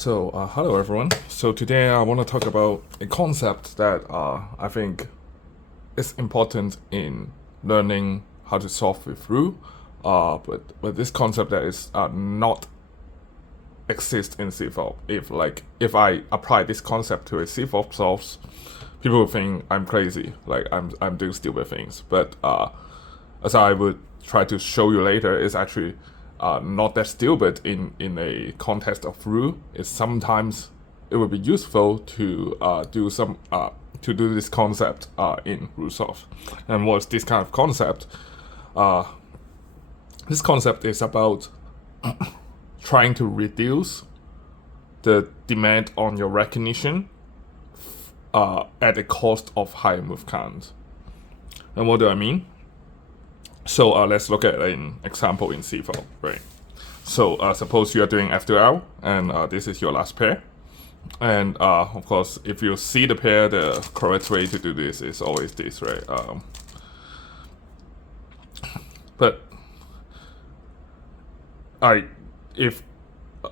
Hello everyone. So today I want to talk about a concept that I think is important in learning how to solve with rule. But this concept that is not exist in CFOP. If I apply this concept to a CFOP solves, people will think I'm crazy, like I'm doing stupid things. But as I would try to show you later, it's actually not that stupid in a context of rule. It's sometimes it would be useful to do this concept in rule solve. And what's this kind of concept? This concept is about trying to reduce the demand on your recognition at the cost of higher move count. And what do I mean? So let's look at an example in CFOP, right? So suppose you are doing F2L, and this is your last pair. And of course, if you see the pair, the correct way to do this is always this, right? But if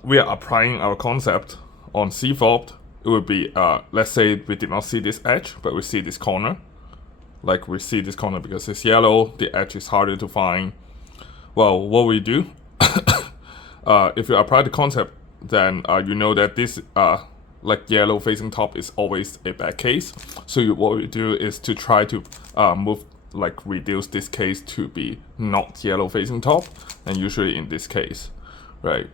we are applying our concept on CFOP, it would be, let's say we did not see this edge, but we see this corner. Like we see this corner because it's yellow, the edge is harder to find. Well, what we do, if you apply the concept, then you know that this like yellow facing top is always a bad case. So what we do is to try to reduce this case to be not yellow facing top, and usually in this case, right?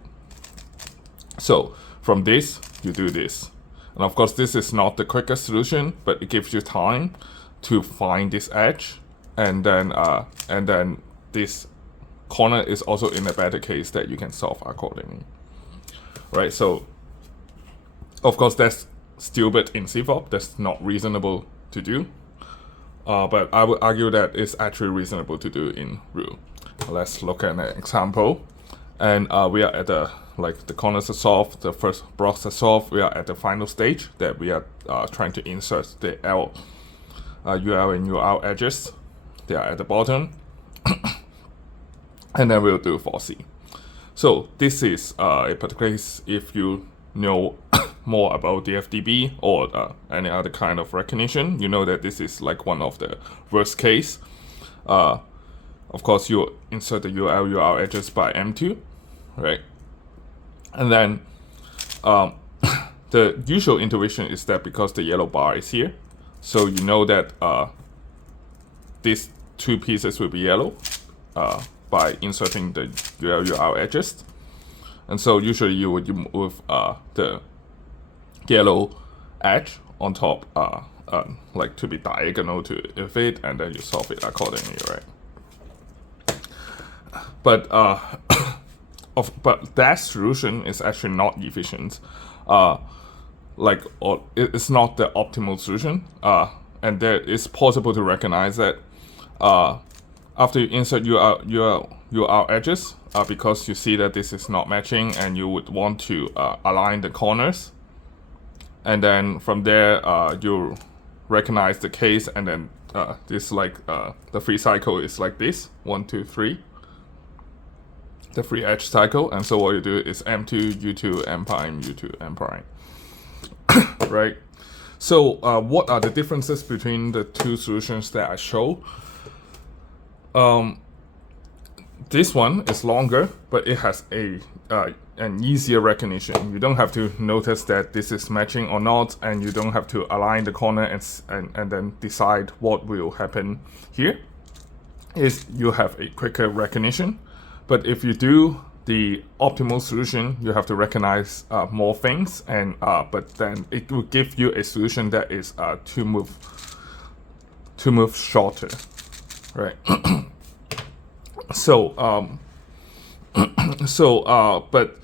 So from this, you do this. And of course, this is not the quickest solution, but it gives you time to find this edge, and then this corner is also in a better case that you can solve accordingly, right? So of course that's stupid in CFOP, that's not reasonable to do, but I would argue that it's actually reasonable to do in rule. Let's look at an example, and we are at the corners are solved, the first blocks are solved, we are at the final stage that we are trying to insert the UL and UR edges. They are at the bottom. And then we'll do for C. So this is a particular case if you know more about DFDB or any other kind of recognition. You know that this is like one of the worst case. Of course, you insert the UL, UR edges by M2, right? And then the usual intuition is that because the yellow bar is here, so you know that these two pieces will be yellow by inserting the UL edges. And so usually you would move the yellow edge on top like to be diagonal to fit, and then you solve it accordingly, right? But but that solution is actually not efficient. It's not the optimal solution, and there it's possible to recognize that after you insert your edges, because you see that this is not matching, and you would want to align the corners, and then from there you recognize the case, and then this the free cycle is like this 1 2 3, the free edge cycle. And so what you do is M2 U2 M prime U2 M prime. Right? So what are the differences between the two solutions that I show? This one is longer, but it has an easier recognition. You don't have to notice that this is matching or not, and you don't have to align the corner and then decide what will happen here. You have a quicker recognition. But if you do the optimal solution, you have to recognize more things, and but then it will give you a solution that is to move shorter, right? But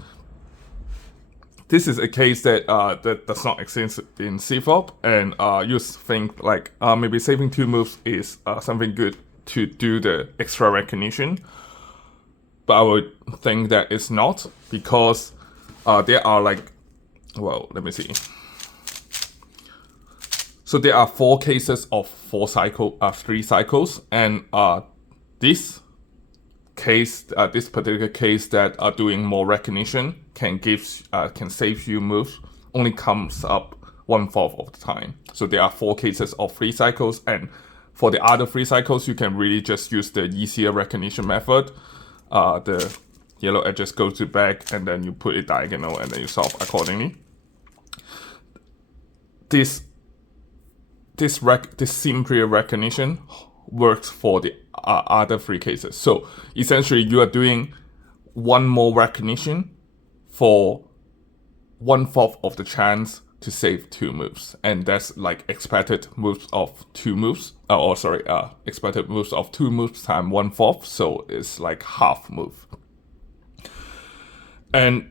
this is a case that that does not exist in CFOP, and you think like maybe saving 2 moves is something good to do the extra recognition. But I would think that it's not, because there are let me see. So there are 4 cases of 3 cycles, and this case, this particular case that are doing more recognition can save you moves only comes up 1/4 of the time. So there are 4 cases of 3 cycles, and for the other 3 cycles, you can really just use the easier recognition method. The yellow edges go to back, and then you put it diagonal, and then you solve accordingly. This simpler recognition works for the other 3 cases. So essentially, you are doing one more recognition for 1/4 of the chance to save 2 moves, and that's like expected moves of 2 moves. Expected moves of 2 moves times 1/4, so it's like half move. And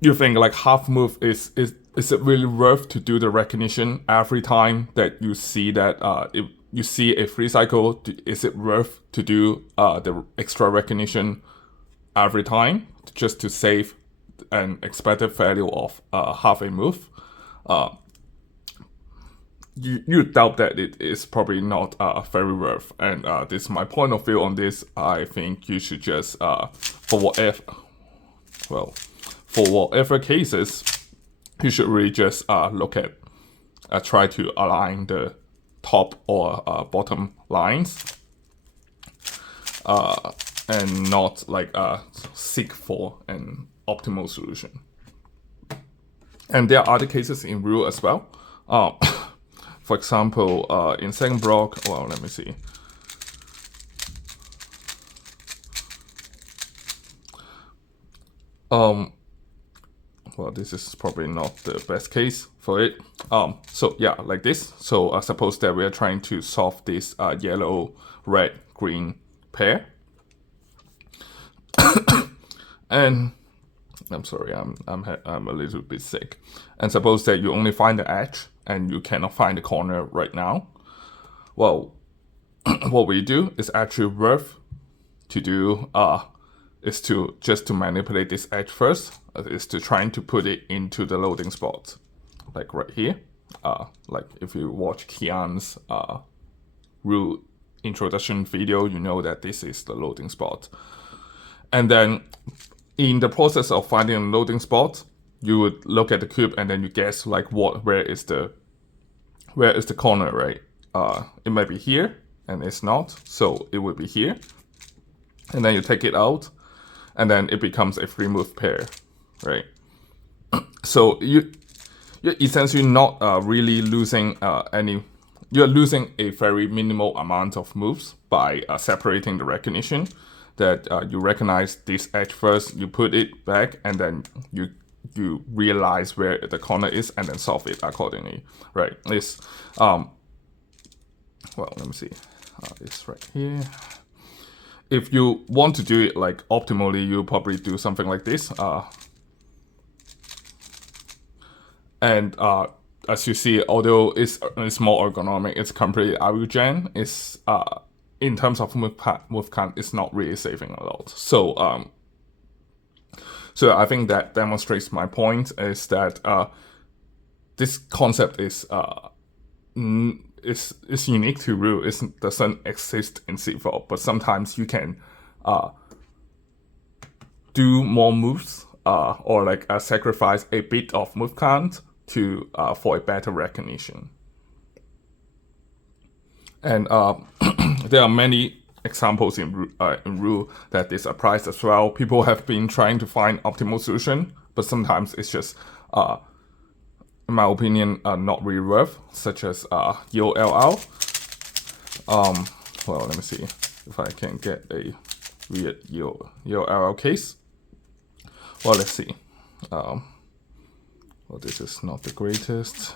you think like half move is it really worth to do the recognition every time that you see that if you see a 3 cycle? Is it worth to do the extra recognition every time just to save an expected value of half a move? You doubt that it is probably not very worth, and this is my point of view on this. I think you should just for whatever cases, you should really just look at try to align the top or bottom lines, and not like seek for an optimal solution. And there are other cases in rule as well. For example, in second block, well, let me see. Well, this is probably not the best case for it. So yeah, like this. So suppose that we are trying to solve this yellow, red, green pair. And I'm sorry, I'm a little bit sick. And suppose that you only find the edge and you cannot find the corner right now. Well, what we do is actually worth to do is to just to manipulate this edge first, is to trying to put it into the loading spot, like right here. Like if you watch Kian's rule introduction video, you know that this is the loading spot. And then in the process of finding a loading spot, you would look at the cube and then you guess like where is the corner, right? It might be here, and it's not, so it would be here. And then you take it out, and then it becomes a 3-move pair, right? So you're essentially not really losing you're losing a very minimal amount of moves by separating the recognition. That you recognize this edge first, you put it back, and then you realize where the corner is, and then solve it accordingly, right? This well, let me see. It's right here. If you want to do it like optimally, you'll probably do something like this. And as you see, although it's more ergonomic, it's completely Arugen. It's in terms of move count, it's not really saving a lot. So so I think that demonstrates my point, is that this concept is unique to rule. It doesn't exist in CFOP, but sometimes you can do more moves or like sacrifice a bit of move count to for a better recognition. And there are many examples in rule that this applies as well. People have been trying to find optimal solution, but sometimes it's just, in my opinion, not really worth, such as YOLL. Well, let me see if I can get a weird YOLL case. Well, let's see. Well, this is not the greatest.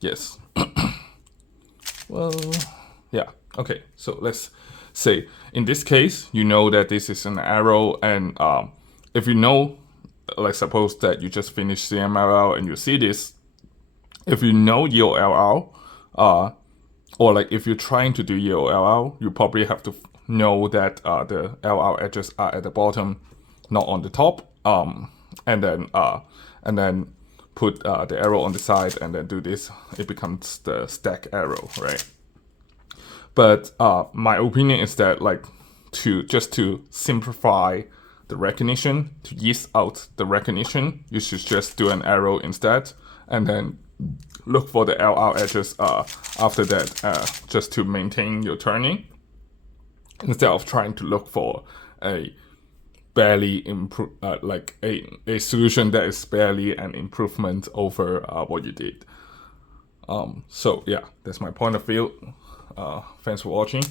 Yes. Well, yeah, okay, so let's say in this case, you know that this is an arrow, and if you know, like suppose that you just finished CMLL and you see this, if you know YOLL, or like if you're trying to do YOLL, you probably have to know that the LL edges are at the bottom, not on the top, and then put the arrow on the side and then do this. It becomes the stack arrow, right? But my opinion is that like to simplify the recognition, to ease out the recognition, you should just do an arrow instead, and then look for the LR edges after that, just to maintain your turning, instead of trying to look for a barely improve, like a solution that is barely an improvement over what you did. So yeah, that's my point of view. Thanks for watching.